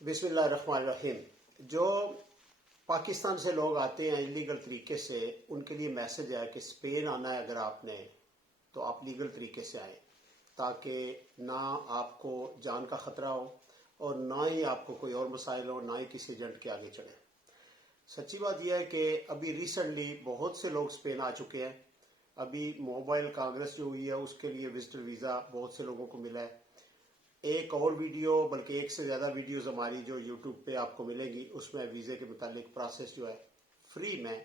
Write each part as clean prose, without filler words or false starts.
بسم اللہ الرحمن الرحیم. جو پاکستان سے لوگ آتے ہیں انلیگل طریقے سے، ان کے لیے میسج ہے کہ اسپین آنا ہے اگر آپ نے تو آپ لیگل طریقے سے آئیں، تاکہ نہ آپ کو جان کا خطرہ ہو اور نہ ہی آپ کو کوئی اور مسائل ہو، نہ ہی کسی ایجنٹ کے آگے چڑھیں. سچی بات یہ ہے کہ ابھی ریسنٹلی بہت سے لوگ اسپین آ چکے ہیں. ابھی موبائل کانگریس جو ہوئی ہے اس کے لیے وزٹر ویزا بہت سے لوگوں کو ملا ہے. ایک اور ویڈیو، بلکہ ایک سے زیادہ ویڈیوز ہماری جو یوٹیوب پہ آپ کو ملے گی، اس میں ویزے کے متعلق پروسیس جو ہے فری میں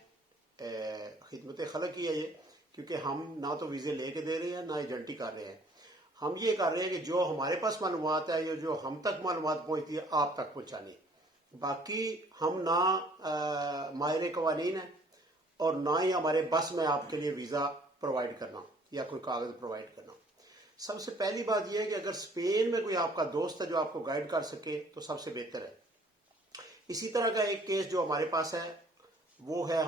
خدمت خلق کی ہے یہ، کیونکہ ہم نہ تو ویزے لے کے دے رہے ہیں نہ ایجنٹی کر رہے ہیں. ہم یہ کر رہے ہیں کہ جو ہمارے پاس معلومات ہے یا جو ہم تک معلومات پہنچتی ہے آپ تک پہنچانی. باقی ہم نہ ماہر قوانین ہیں اور نہ ہی ہمارے بس میں آپ کے لیے ویزا پرووائڈ کرنا یا کوئی کاغذ پرووائڈ کرنا. سب سے پہلی بات یہ ہے کہ اگر اسپین میں کوئی آپ کا دوست ہے جو آپ کو گائیڈ کر سکے تو سب سے بہتر ہے. اسی طرح کا ایک کیس جو ہمارے پاس ہے وہ ہے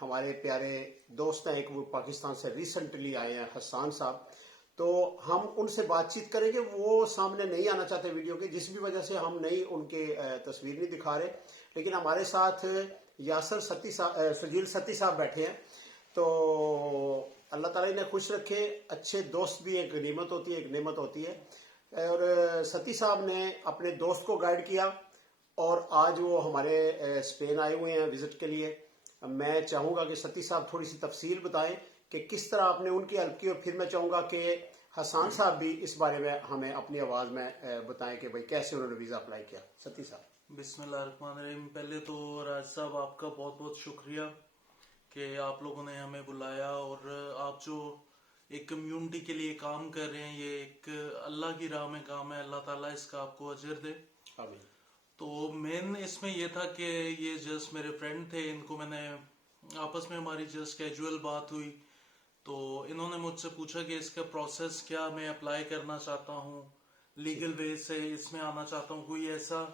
ہمارے پیارے دوست ہیں، ایک وہ پاکستان سے ریسنٹلی آئے ہیں، حسان صاحب. تو ہم ان سے بات چیت کریں گے. وہ سامنے نہیں آنا چاہتے ویڈیو کے، جس بھی وجہ سے ہم نہیں ان کے تصویر نہیں دکھا رہے، لیکن ہمارے ساتھ یاسر سجیل ستی صاحب بیٹھے ہیں. تو اللہ تعالیٰ انہیں خوش رکھے. اچھے دوست بھی ایک غنیمت ہوتی ہے، ایک نعمت ہوتی ہے. اور ستی صاحب نے اپنے دوست کو گائیڈ کیا اور آج وہ ہمارے اسپین آئے ہوئے ہیں وزٹ کے لیے. میں چاہوں گا کہ ستی صاحب تھوڑی سی تفصیل بتائیں کہ کس طرح آپ نے ان کی ہیلپ کی، اور پھر میں چاہوں گا کہ حسان صاحب بھی اس بارے میں ہمیں اپنی آواز میں بتائیں کہ بھائی کیسے انہوں نے ویزا اپلائی کیا. ستی صاحب. بسم اللہ الرحمن الرحیم. پہلے تو راج صاحب آپ کا بہت بہت شکریہ کہ آپ لوگوں نے ہمیں بلایا، اور آپ جو ایک کمیونٹی کے لیے کام کر رہے ہیں، یہ ایک اللہ کی راہ میں کام ہے. اللہ تعالیٰ اس کا آپ کو اجر دے. آمین. تو مین اس میں یہ تھا کہ یہ جسٹ میرے فرینڈ تھے، ان کو میں نے آپس میں ہماری جسٹ کیجول بات ہوئی، تو انہوں نے مجھ سے پوچھا کہ اس کا پروسیس کیا، میں اپلائی کرنا چاہتا ہوں لیگل وے سے، اس میں آنا چاہتا ہوں، کوئی ایسا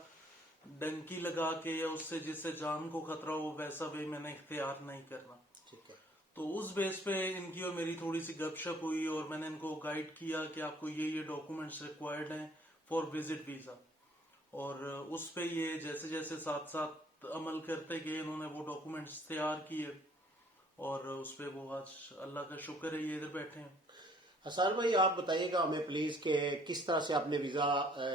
ڈنکی لگا کے یا اس سے جس سے جان کو خطرہ ہو ویسا وے میں نے اختیار نہیں کرنا. ٹھیک ہے. تو اس بیس پہ ان کی اور میری تھوڑی سی گپ شپ ہوئی، اور میں نے ان کو گائیڈ کیا کہ آپ کو یہ ڈاکومنٹس ریکوائرڈ ہیں فار وزٹ ویزا. اور اس پہ یہ جیسے جیسے ساتھ ساتھ عمل کرتے گئے، انہوں نے وہ ڈاکومنٹس تیار کیے، اور اس پہ وہ آج اللہ کا شکر ہے یہ ادھر بیٹھے ہیں. حسان بھائی آپ بتائیے گا ہمیں پلیز کہ کس طرح سے آپ نے ویزا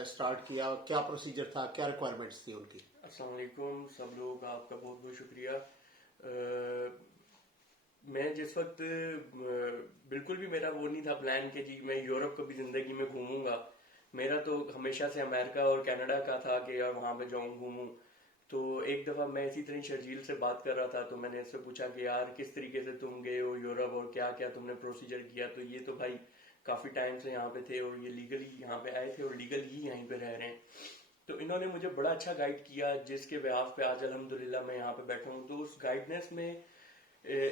سٹارٹ کیا، کیا پروسیجر تھا، کیا ریکوائرمنٹس تھی ان کی. السلام علیکم سب لوگوں کا، آپ کا بہت بہت شکریہ. میں جس وقت بالکل بھی میرا وہ نہیں تھا پلان کہ جی میں یورپ کبھی زندگی میں گھوموں گا. میرا تو ہمیشہ سے امریکہ اور کینیڈا کا تھا کہ یار وہاں پہ جاؤں گھوموں. تو ایک دفعہ میں اسی طرح شرجیل سے بات کر رہا تھا، تو میں نے اس سے پوچھا کہ یار کس طریقے سے تم گئے ہو یورپ اور کیا کیا تم نے پروسیجر کیا. تو یہ تو بھائی کافی ٹائم سے یہاں پہ تھے اور یہ لیگلی یہاں پہ آئے تھے اور لیگل ہی یہیں پہ رہ رہے ہیں. تو انہوں نے مجھے بڑا اچھا گائیڈ کیا، جس کے بیاف پہ آج الحمدللہ میں یہاں پہ بیٹھا ہوں. تو اس گائیڈنس میں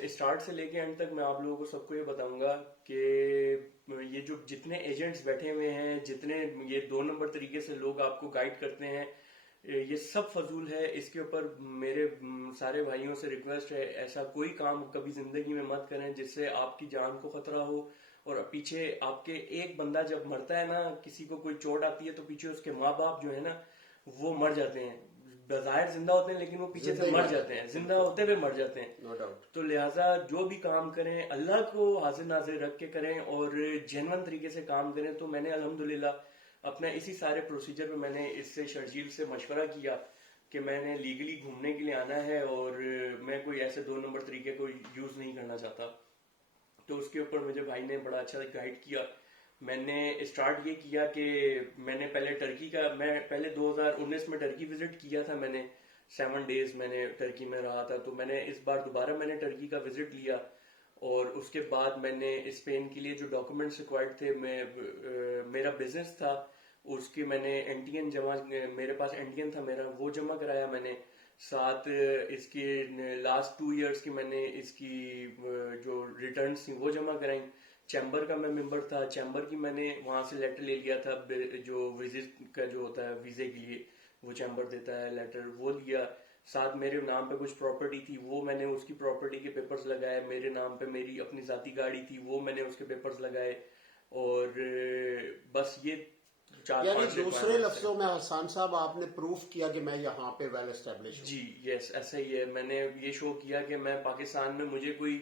اسٹارٹ سے لے کے اینڈ تک میں آپ لوگوں کو سب کو یہ بتاؤں گا کہ یہ جو جتنے ایجنٹس بیٹھے ہوئے ہیں، جتنے یہ 2 نمبر طریقے سے لوگ آپ کو گائیڈ کرتے ہیں، یہ سب فضول ہے. اس کے اوپر میرے سارے بھائیوں سے ریکویسٹ ہے، ایسا کوئی کام کبھی زندگی میں مت کریں جس سے آپ کی جان کو خطرہ ہو. اور پیچھے آپ کے ایک بندہ جب مرتا ہے نا، کسی کو کوئی چوٹ آتی ہے تو پیچھے اس کے ماں باپ جو ہے نا وہ مر جاتے ہیں. بظاہر زندہ ہوتے ہیں لیکن وہ پیچھے سے مر جاتے ہیں، زندہ ہوتے ہوئے مر جاتے ہیں. No doubt. تو لہٰذا جو بھی کام کریں اللہ کو حاضر ناظر رکھ کے کریں اور جینون طریقے سے کام کریں. تو میں نے الحمدللہ اپنا اسی سارے پروسیجر پہ میں نے اس سے شرجیل سے مشورہ کیا کہ میں نے لیگلی گھومنے کے لیے آنا ہے اور میں کوئی ایسے 2 نمبر طریقے کو یوز نہیں کرنا چاہتا. تو اس کے اوپر مجھے بھائی نے بڑا اچھا گائیڈ کیا. میں نے اسٹارٹ یہ کیا کہ میں نے پہلے ٹرکی کا، میں پہلے 2019 میں ٹرکی وزٹ کیا تھا. میں نے 7 days میں نے ٹرکی میں رہا تھا. تو میں نے اس بار دوبارہ میں نے ٹرکی کا وزٹ لیا، اور اس کے بعد میں نے اسپین کے لیے جو ڈاکومنٹس ریکوائرڈ تھے، میرا بزنس تھا اس کی میں نے اینٹین جمع، میرے پاس اینٹین تھا میرا، وہ جمع کرایا میں نے. ساتھ اس کی لاسٹ 2 years کی میں نے اس کی جو ریٹرنس تھیں وہ جمع کرائیں. چیمبر کا میں ممبر تھا، چیمبر کی میں نے وہاں سے لیٹر لے لیا تھا، جو وزٹ کا جو ہوتا ہے ویزے کے لیے وہ چیمبر دیتا ہے لیٹر، وہ لیا. ساتھ میرے نام پہ کچھ پراپرٹی تھی، وہ میں نے اس کی پراپرٹی کے پیپرز لگائے. میرے نام پہ میری اپنی ذاتی گاڑی تھی، وہ میں نے اس کے پیپرز لگائے. اور بس یہ یعنی 4-5 دوسرے لفظوں میں حسان صاحب آپ نے پروف کیا کہ میں یہاں پہ ویل اسٹیبلش ہوں. جی یس ایسا ہی ہے. میں نے یہ شو کیا کہ میں پاکستان میں مجھے کوئی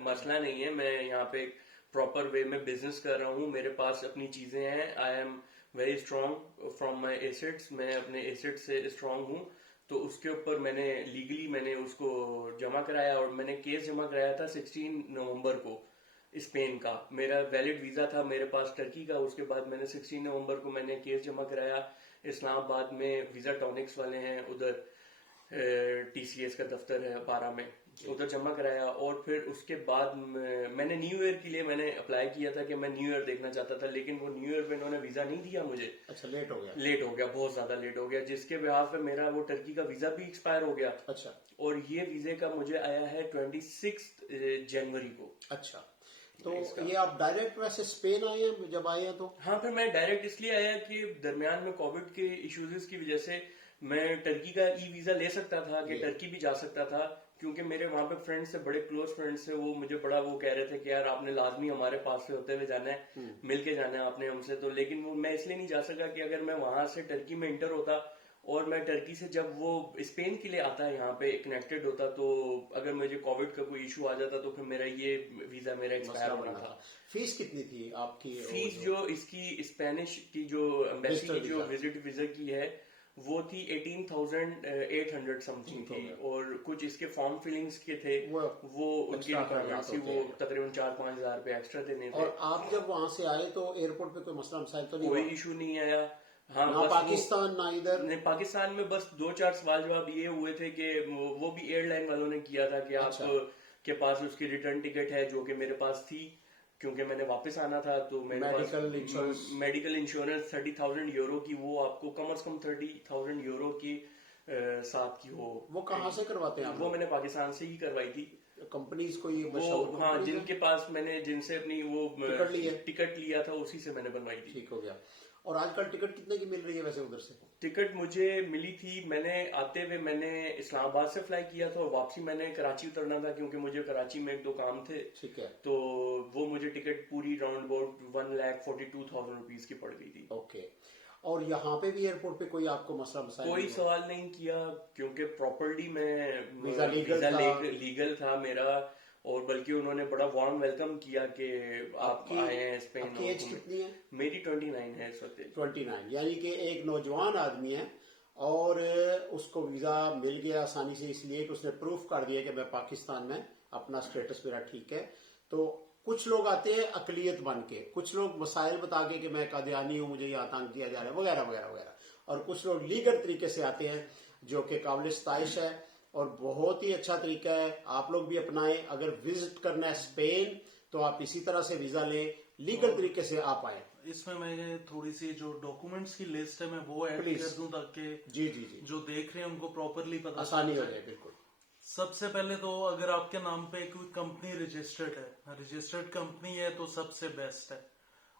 مسئلہ نہیں ہے, میں یہاں پہ پراپر وے میں بزنس کر رہا ہوں, میرے پاس اپنی چیزیں ہیں, I am very strong from my assets, میں اپنے ایسٹ سے اسٹرانگ ہوں. تو اس کے اوپر میں نے لیگلی میں نے اس کو جمع کرایا, اور میں نے کیس جمع کرایا تھا 16 نومبر کو اسپین کا. میرا ویلڈ ویزا تھا میرے پاس ٹرکی کا. اس کے بعد میں نے 16 نومبر کو میں نے کیس جمع کرایا اسلام آباد میں. ویزا ٹونکس والے ہیں ادھر, ٹی سی ایس کا دفتر ہے 12 میں, ادھر جمع کرایا. اور پھر اس کے بعد میں نے نیو ایئر کے لیے میں نے اپلائی کیا تھا کہ میں نیو ایئر دیکھنا چاہتا تھا, لیکن وہ نیو ایئر پہ انہوں نے ویزا نہیں دیا مجھے. اچھا, لیٹ ہو گیا. لیٹ ہو گیا, بہت زیادہ لیٹ ہو گیا, جس کے بحاف پہ میرا وہ ٹرکی کا ویزا بھی ایکسپائر ہو گیا. اچھا, اور یہ ویزے کا مجھے آیا ہے 26 جنوری کو. اچھا, تو یہ آپ ڈائریکٹ ویسے اسپین آئے ہیں جب آئے ہیں تو؟ ہاں, پھر میں ڈائریکٹ اس لیے آیا کہ درمیان میں کووڈ کے ایشوز کی وجہ سے میں ٹرکی کا ای ویزا لے سکتا تھا کہ ٹرکی بھی جا سکتا تھا, کیونکہ میرے وہاں پہ فرینڈس سے, بڑے کلوز فرینڈس سے, وہ مجھے بڑا وہ کہہ رہے تھے کہ یار آپ نے لازمی ہمارے پاس سے ہوتے ہوئے جانا ہے, مل کے جانا ہے آپ نے ہم سے. تو لیکن وہ میں اس لیے نہیں جا سکا کہ اگر میں وہاں سے ٹرکی میں انٹر ہوتا اور میں ٹرکی سے جب وہ اسپین کے لیے آتا ہے یہاں پہ کنیکٹڈ ہوتا, تو اگر مجھے کووڈ کا کوئی ایشو آ جاتا تو پھر میرا یہ ویزا میرا ایکسپائر ہونا تھا. فیس کتنی تھی آپ کی؟ فیس جو اس کی اسپینش کی جو ایمبیسی کی جو وزٹ ویزا کی ہے وہ تھی 18,800 سم تھنگ تھی, اور کچھ اس کے فارم فلنگس کے تھے وہ ان کی ریکوائرمنٹ تھی, وہ تقریباً 4-5 ہزار روپے ایکسٹرا دینے تھے. اور آپ جب وہاں سے آئے تو ایئرپورٹ پہ کوئی مسئلہ مسائل تو نہیں؟ کوئی ایشو نہیں آیا. ہاں, نہ پاکستان نہ ادھر؟ نہیں, پاکستان میں بس 2-4 سوال جواب یہ ہوئے تھے کہ وہ بھی ایئر لائن والوں نے کیا تھا کہ آپ کے پاس اس کی ریٹرن ٹکٹ ہے, جو کہ میرے پاس تھی کیونکہ میں نے واپس آنا تھا. تو میرے پاس میڈیکل انشورنس 30,000 یورو کی, وہ آپ کو کم از کم 30,000 یورو کی ساتھ کی ہو. وہ کہاں سے کرواتے ہیں؟ وہ میں نے پاکستان سے ہی کروائی تھی. کمپنیز کوئی وہ ہاں, جن کے پاس میں نے جن سے اپنی وہ ٹکٹ لیا تھا اسی سے میں نے بنوائی تھی. ٹھیک ہو گیا. اور آج کل ٹکٹ کتنے کی مل رہی ہے ویسے ادھر سے؟ ٹکٹ مجھے ملی تھی, میں نے آتے ہوئے میں نے اسلام آباد سے فلائی کیا تھا, اور واپسی میں نے کراچی اترنا تھا کیونکہ مجھے کراچی میں 1-2 کام تھے. ٹھیک ہے. تو وہ مجھے ٹکٹ پوری راؤنڈ اباؤٹ 1,42,000 روپیز کی پڑ گئی تھی. اوکے. اور یہاں پہ بھی ایئرپورٹ پہ کوئی آپ کو مسئلہ مسائل؟ کوئی سوال نہیں کیا کیونکہ پراپرلی میں ویزا لیگل تھا میرا, اور بلکہ انہوں نے بڑا وارم ویلکم کیا کہ آپ آئے ہیں اسپین. آپ کی ایج کتنی ہے؟ میری 29 ہے اس وقت. 29, یعنی کہ ایک نوجوان آدمی ہے اور اس کو ویزا مل گیا آسانی سے, اس لیے کہ اس نے پروف کر دیا کہ میں پاکستان میں اپنا اسٹیٹس میرا ٹھیک ہے. تو کچھ لوگ آتے ہیں اقلیت بن کے, کچھ لوگ مسائل بتا کے کہ میں قادیانی ہوں, مجھے یہاں تنگ کیا جا رہا ہے وغیرہ وغیرہ وغیرہ, اور کچھ لوگ لیگل طریقے سے آتے ہیں جو کہ قابل ستائش ہے اور بہت ہی اچھا طریقہ ہے. آپ لوگ بھی اپنائیں. اگر وزٹ کرنا ہے اسپین تو آپ اسی طرح سے ویزا لیں, لیگل طریقے سے آپ آئیں. اس میں تھوڑی سی جو ڈاکومنٹس کی لسٹ ہے میں وہ ایڈ کر دوں تاکہ جی جو دیکھ رہے ہیں ان کو پراپرلی پتہ آسانی ہو جائے. بالکل. سب سے پہلے تو اگر آپ کے نام پہ کوئی کمپنی رجسٹرڈ ہے, رجسٹرڈ کمپنی ہے تو سب سے بیسٹ ہے.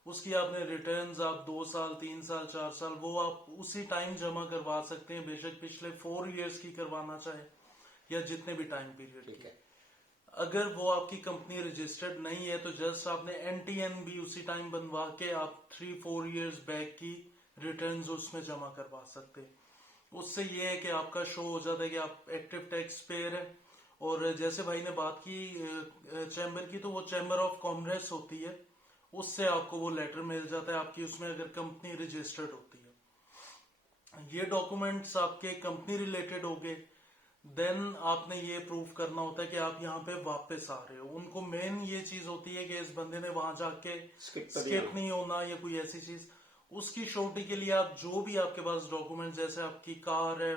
اس کی آپ نے ریٹرنز آپ 2 سال 3 سال 4 سال وہ آپ اسی ٹائم جمع کروا سکتے ہیں, بے شک پچھلے 4 ایئرس کی کروانا چاہے یا جتنے بھی ٹائم پیریڈ کی. اگر وہ آپ کی کمپنی رجسٹرڈ نہیں ہے تو جسٹ آپ نے NTN بھی اسی ٹائم بنوا کے آپ 3-4 ایئرز بیک کی ریٹرنز اس میں جمع کروا سکتے. اس سے یہ ہے کہ آپ کا شو ہو جاتا ہے کہ آپ ایکٹیو ٹیکس پیئر ہیں. اور جیسے بھائی نے بات کی چیمبر کی, تو وہ چیمبر آف کامرس ہوتی ہے, اس سے آپ کو وہ لیٹر مل جاتا ہے آپ کی, اس میں اگر کمپنی رجسٹرڈ ہوتی ہے. یہ ڈاکومنٹس آپ کے کمپنی ریلیٹڈ ہو گئے. دین آپ نے یہ پروف کرنا ہوتا ہے کہ آپ یہاں پہ واپس آ رہے ہو. ان کو مین یہ چیز ہوتی ہے کہ اس بندے نے وہاں جا کے اسکپ نہیں ہونا یا کوئی ایسی چیز. اس کی شورٹی کے لیے آپ جو بھی آپ کے پاس ڈاکومنٹ, جیسے آپ کی کار ہے,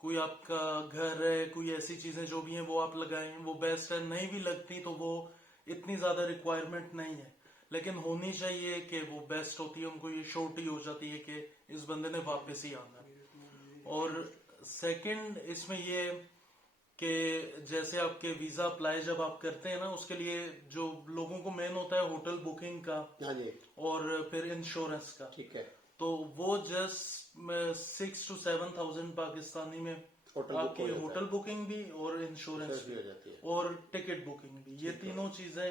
کوئی آپ کا گھر ہے, کوئی ایسی چیزیں جو بھی ہیں وہ آپ لگائیں, وہ بیسٹ ہے. نہیں بھی لگتی تو وہ اتنی زیادہ ریکوائرمنٹ نہیں ہے, لیکن ہونی چاہیے کہ وہ بیسٹ ہوتی ہے. ان کو یہ شورٹی ہو جاتی ہے کہ اس بندے نے واپس ہی آنا ہے. اور سیکنڈ اس میں یہ کہ جیسے آپ کے ویزا اپلائی جب آپ کرتے ہیں نا, اس کے لیے جو لوگوں کو مین ہوتا ہے ہوٹل بکنگ کا اور پھر انشورنس کا. ٹھیک ہے. تو وہ جسٹ 6 to 7,000 پاکستانی میں آپ کی ہوٹل بکنگ بھی اور انشورنس بھی اور ٹکٹ بکنگ بھی, یہ تینوں چیزیں